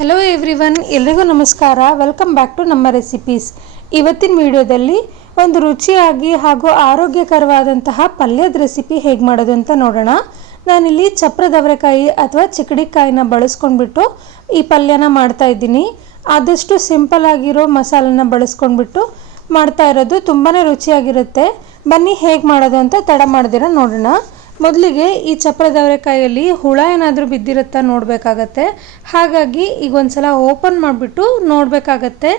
Hello everyone, ಎಲ್ರಿಗೂ ನಮಸ್ಕಾರ. Welcome back to ನಮ್ಮ ರೆಸಿಪೀಸ್. ಇವತ್ತಿನ ವಿಡಿಯೋದಲ್ಲಿ ಒಂದು ರುಚಿಯಾಗಿ ಹಾಗೂ ಆರೋಗ್ಯಕರವಾದಂತಹ ಪಲ್ಯದ ರೆಸಿಪಿ ಹೇಗೆ ಮಾಡೋದು ಅಂತ ನೋಡೋಣ. ನಾನಿಲ್ಲಿ ಚಪ್ರದ ಅವರೆಕಾಯಿ ಅಥವಾ ಚಿಕ್ಕಡಿಕಾಯಿನ ಬಳಸ್ಕೊಂಡ್ಬಿಟ್ಟು ಈ ಪಲ್ಯನ ಮಾಡ್ತಾ ಇದ್ದೀನಿ. ಆದಷ್ಟು ಸಿಂಪಲ್ ಆಗಿರೋ ಮಸಾಲನ ಬಳಸ್ಕೊಂಡ್ಬಿಟ್ಟು ಮಾಡ್ತಾ ಇರೋದು ತುಂಬಾ ರುಚಿಯಾಗಿರುತ್ತೆ. ಬನ್ನಿ ಹೇಗೆ ಮಾಡೋದು ಅಂತ ತಡ ಮಾಡ್ದಿರ ನೋಡೋಣ. ಮೊದಲಿಗೆ ಈ ಚಪ್ರದ ಅವರೆಕಾಯಲ್ಲಿ ಹುಳ ಏನಾದರೂ ಬಿದ್ದಿರುತ್ತಾ ನೋಡಬೇಕಾಗತ್ತೆ. ಹಾಗಾಗಿ ಈಗ ಒಂದ್ಸಲ ಓಪನ್ ಮಾಡಿಬಿಟ್ಟು ನೋಡಬೇಕಾಗತ್ತೆ.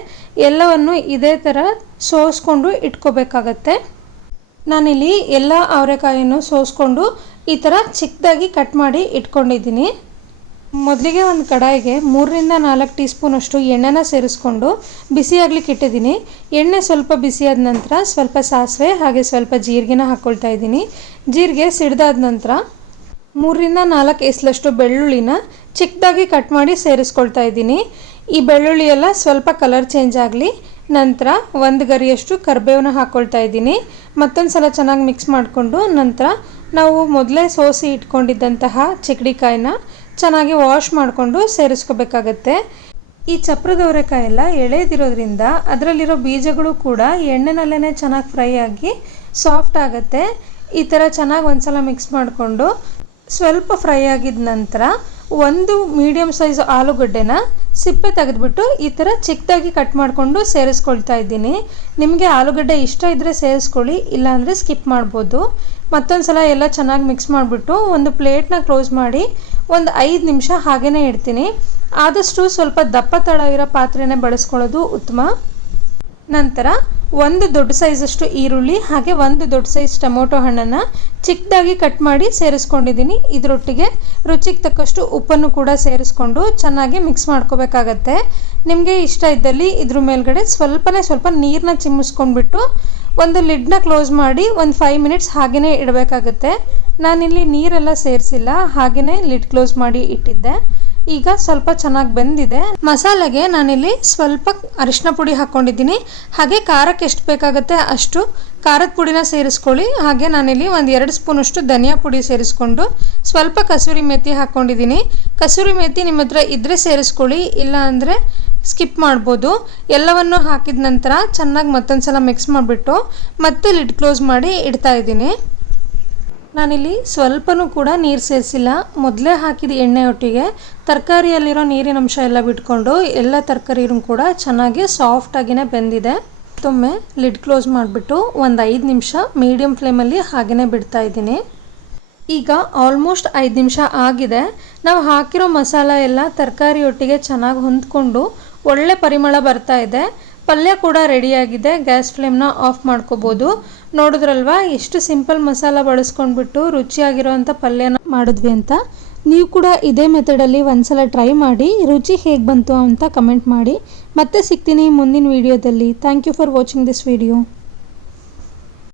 ಎಲ್ಲವನ್ನು ಇದೇ ಥರ ಸೋಸ್ಕೊಂಡು ಇಟ್ಕೋಬೇಕಾಗತ್ತೆ. ನಾನಿಲ್ಲಿ ಎಲ್ಲ ಅವರೆಕಾಯನ್ನು ಸೋಸ್ಕೊಂಡು ಈ ಥರ ಚಿಕ್ಕದಾಗಿ ಕಟ್ ಮಾಡಿ ಇಟ್ಕೊಂಡಿದ್ದೀನಿ. ಮೊದಲಿಗೆ ಒಂದು ಕಡಾಯಿಗೆ 3-4 ಟೀ ಸ್ಪೂನಷ್ಟು ಎಣ್ಣೆನ ಸೇರಿಸ್ಕೊಂಡು ಬಿಸಿಯಾಗ್ಲಿಕ್ಕೆ ಇಟ್ಟಿದ್ದೀನಿ. ಎಣ್ಣೆ ಸ್ವಲ್ಪ ಬಿಸಿಯಾದ ನಂತರ ಸ್ವಲ್ಪ ಸಾಸಿವೆ ಹಾಗೆ ಸ್ವಲ್ಪ ಜೀರಿಗೆನ ಹಾಕ್ಕೊಳ್ತಾ ಇದ್ದೀನಿ. ಜೀರಿಗೆ ಸಿಡ್ದಾದ ನಂತರ 3-4 ಎಸಲಷ್ಟು ಬೆಳ್ಳುಳ್ಳಿನ ಚಿಕ್ಕದಾಗಿ ಕಟ್ ಮಾಡಿ ಸೇರಿಸ್ಕೊಳ್ತಾ ಇದ್ದೀನಿ. ಈ ಬೆಳ್ಳುಳ್ಳಿ ಎಲ್ಲ ಸ್ವಲ್ಪ ಕಲರ್ ಚೇಂಜ್ ಆಗಲಿ. ನಂತರ 1 ಗರಿಯಷ್ಟು ಕರಿಬೇವನ್ನ ಹಾಕ್ಕೊಳ್ತಾ ಇದ್ದೀನಿ. ಮತ್ತೊಂದು ಸಲ ಚೆನ್ನಾಗಿ ಮಿಕ್ಸ್ ಮಾಡಿಕೊಂಡು ನಂತರ ನಾವು ಮೊದಲೇ ಸೋಸಿ ಇಟ್ಕೊಂಡಿದ್ದಂತಹ ಚಿಕ್ಕಡಿಕಾಯಿನ ಚೆನ್ನಾಗಿ ವಾಶ್ ಮಾಡಿಕೊಂಡು ಸೇರಿಸ್ಕೋಬೇಕಾಗತ್ತೆ. ಈ ಚಪ್ರದ ಅವರೆಕಾಯಿ ಎಲ್ಲ ಎಳೆದಿರೋದ್ರಿಂದ ಅದರಲ್ಲಿರೋ ಬೀಜಗಳು ಕೂಡ ಎಣ್ಣೆನಲ್ಲೇ ಚೆನ್ನಾಗಿ ಫ್ರೈ ಆಗಿ ಸಾಫ್ಟ್ ಆಗುತ್ತೆ. ಈ ಥರ ಚೆನ್ನಾಗಿ ಒಂದ್ಸಲ ಮಿಕ್ಸ್ ಮಾಡಿಕೊಂಡು ಸ್ವಲ್ಪ ಫ್ರೈ ಆಗಿದ ನಂತರ 1 ಮೀಡಿಯಮ್ ಸೈಜ್ ಆಲೂಗಡ್ಡೆನ ಸಿಪ್ಪೆ ತೆಗೆದುಬಿಟ್ಟು ಈ ಥರ ಚಿಕ್ಕದಾಗಿ ಕಟ್ ಮಾಡಿಕೊಂಡು ಸೇರಿಸ್ಕೊಳ್ತಾ ಇದ್ದೀನಿ. ನಿಮಗೆ ಆಲೂಗಡ್ಡೆ ಇಷ್ಟ ಇದ್ದರೆ ಸೇರಿಸ್ಕೊಳ್ಳಿ, ಇಲ್ಲಾಂದರೆ ಸ್ಕಿಪ್ ಮಾಡ್ಬೋದು. ಮತ್ತೊಂದು ಸಲ ಎಲ್ಲ ಚೆನ್ನಾಗಿ ಮಿಕ್ಸ್ ಮಾಡಿಬಿಟ್ಟು ಒಂದು ಪ್ಲೇಟ್ನ ಕ್ಲೋಸ್ ಮಾಡಿ ಒಂದು 5 ನಿಮಿಷ ಹಾಗೇ ಇಡ್ತೀನಿ. ಆದಷ್ಟು ಸ್ವಲ್ಪ ದಪ್ಪ ತಳ ಇರೋ ಪಾತ್ರೆನೇ ಬಳಸ್ಕೊಳ್ಳೋದು ಉತ್ತಮ. ನಂತರ 1 ದೊಡ್ಡ ಸೈಜಷ್ಟು ಈರುಳ್ಳಿ ಹಾಗೆ 1 ದೊಡ್ಡ ಸೈಜ್ ಟೊಮೊಟೊ ಹಣ್ಣನ್ನು ಚಿಕ್ಕದಾಗಿ ಕಟ್ ಮಾಡಿ ಸೇರಿಸ್ಕೊಂಡಿದ್ದೀನಿ. ಇದರೊಟ್ಟಿಗೆ ರುಚಿಗೆ ತಕ್ಕಷ್ಟು ಉಪ್ಪನ್ನು ಕೂಡ ಸೇರಿಸ್ಕೊಂಡು ಚೆನ್ನಾಗಿ ಮಿಕ್ಸ್ ಮಾಡ್ಕೋಬೇಕಾಗತ್ತೆ. ನಿಮಗೆ ಇಷ್ಟ ಇದ್ದಲ್ಲಿ ಇದ್ರ ಮೇಲ್ಗಡೆ ಸ್ವಲ್ಪ ನೀರನ್ನ ಚಿಮ್ಮಿಸ್ಕೊಂಡ್ಬಿಟ್ಟು ಒಂದು ಲಿಡ್ನ ಕ್ಲೋಸ್ ಮಾಡಿ ಒಂದು 5 ಮಿನಿಟ್ಸ್ ಹಾಗೇ ಇಡಬೇಕಾಗತ್ತೆ. ನಾನಿಲ್ಲಿ ನೀರೆಲ್ಲ ಸೇರಿಸಿಲ್ಲ, ಹಾಗೆಯೇ ಲಿಡ್ ಕ್ಲೋಸ್ ಮಾಡಿ ಇಟ್ಟಿದ್ದೆ. ಈಗ ಸ್ವಲ್ಪ ಚೆನ್ನಾಗಿ ಬೆಂದಿದೆ. ಮಸಾಲೆಗೆ ನಾನಿಲ್ಲಿ ಸ್ವಲ್ಪ ಅರಿಶಿನ ಪುಡಿ ಹಾಕ್ಕೊಂಡಿದ್ದೀನಿ. ಹಾಗೆ ಖಾರಕ್ಕೆ ಎಷ್ಟು ಬೇಕಾಗುತ್ತೆ ಅಷ್ಟು ಖಾರದ ಪುಡಿನ ಸೇರಿಸ್ಕೊಳ್ಳಿ. ಹಾಗೆ ನಾನಿಲ್ಲಿ 1-2 ಸ್ಪೂನಷ್ಟು ಧನಿಯಾ ಪುಡಿ ಸೇರಿಸ್ಕೊಂಡು ಸ್ವಲ್ಪ ಕಸೂರಿ ಮೇಥಿ ಹಾಕ್ಕೊಂಡಿದ್ದೀನಿ. ಕಸೂರಿ ಮೇಥಿ ನಿಮ್ಮ ಹತ್ರ ಇದ್ದರೆ ಸೇರಿಸ್ಕೊಳ್ಳಿ, ಇಲ್ಲ ಅಂದರೆ ಸ್ಕಿಪ್ ಮಾಡ್ಬೋದು. ಎಲ್ಲವನ್ನು ಹಾಕಿದ ನಂತರ ಚೆನ್ನಾಗಿ ಮತ್ತೊಂದು ಸಲ ಮಿಕ್ಸ್ ಮಾಡಿಬಿಟ್ಟು ಮತ್ತೆ ಲಿಡ್ ಕ್ಲೋಸ್ ಮಾಡಿ ಇಡ್ತಾ ಇದ್ದೀನಿ. ನಾನಿಲ್ಲಿ ಸ್ವಲ್ಪನೂ ಕೂಡ ನೀರು ಸೇರಿಸಿಲ್ಲ. ಮೊದಲೇ ಹಾಕಿದ ಎಣ್ಣೆ ಒಟ್ಟಿಗೆ ತರಕಾರಿಯಲ್ಲಿರೋ ನೀರಿನ ಅಂಶ ಎಲ್ಲ ಬಿಟ್ಕೊಂಡು ಎಲ್ಲ ತರಕಾರಿನೂ ಕೂಡ ಚೆನ್ನಾಗಿ ಸಾಫ್ಟಾಗಿಯೇ ಬೆಂದಿದೆ. ಮತ್ತೊಮ್ಮೆ ಲಿಡ್ ಕ್ಲೋಸ್ ಮಾಡಿಬಿಟ್ಟು ಒಂದು 5 ನಿಮಿಷ ಮೀಡಿಯಮ್ ಫ್ಲೇಮಲ್ಲಿ ಹಾಗೇ ಬಿಡ್ತಾ ಇದ್ದೀನಿ. ಈಗ ಆಲ್ಮೋಸ್ಟ್ 5 ನಿಮಿಷ ಆಗಿದೆ. ನಾವು ಹಾಕಿರೋ ಮಸಾಲ ಎಲ್ಲ ತರಕಾರಿಯೊಟ್ಟಿಗೆ ಚೆನ್ನಾಗಿ ಹೊಂದ್ಕೊಂಡು ಒಳ್ಳೆ ಪರಿಮಳ ಬರ್ತಾ ಇದೆ. ಪಲ್ಯ ಕೂಡ ರೆಡಿಯಾಗಿದೆ. ಗ್ಯಾಸ್ ಫ್ಲೇಮ್ನ ಆಫ್ ಮಾಡ್ಕೋಬೋದು. ನೋಡಿದ್ರಲ್ವಾ ಎಷ್ಟು ಸಿಂಪಲ್ ಮಸಾಲ ಬಳಸ್ಕೊಂಡ್ಬಿಟ್ಟು ರುಚಿಯಾಗಿರೋವಂಥ ಪಲ್ಯನ ಮಾಡಿದ್ವಿ ಅಂತ. ನೀವು ಕೂಡ ಇದೇ ಮೆಥಡಲ್ಲಿ ಒಂದ್ಸಲ ಟ್ರೈ ಮಾಡಿ ರುಚಿ ಹೇಗೆ ಬಂತು ಅಂತ ಕಮೆಂಟ್ ಮಾಡಿ. ಮತ್ತೆ ಸಿಗ್ತೀನಿ ಮುಂದಿನ ವಿಡಿಯೋದಲ್ಲಿ. Thank you for watching this video.